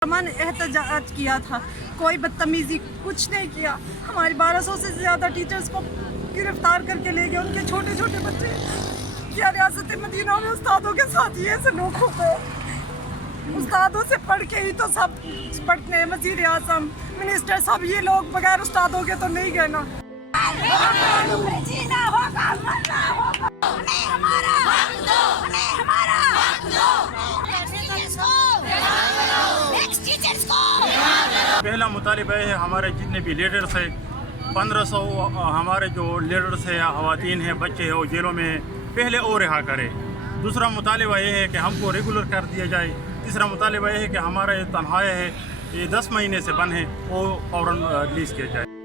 अमन एहतजाज किया था, कोई बदतमीजी कुछ नहीं किया। हमारे 1200 से ज़्यादा टीचर्स को गिरफ्तार करके ले गए। उनके छोटे छोटे बच्चे क्या रियासत मदीना में उस्तादों के साथ ये सलूक होता है। उस्तादों से पढ़ के ही तो सब पढ़ते हैं। वज़ीर आज़म, मिनिस्टर, सब ये लोग बगैर उस्तादों के तो नहीं गए ना। पहला मुतालिबा है हमारे जितने भी लीडर्स हैं 1500 हमारे जो लीडर्स हैं, ख़वातीन हैं, बच्चे हैं, वो जेलों में पहले और रिहा करें। दूसरा मुतालिबा ये है कि हमको रेगुलर कर दिया जाए। तीसरा मुतालिबा ये है कि हमारा ये तनख्वाहें है ये 10 महीने से बंद है, वो फ़ौरन रिलीज़ किया जाए।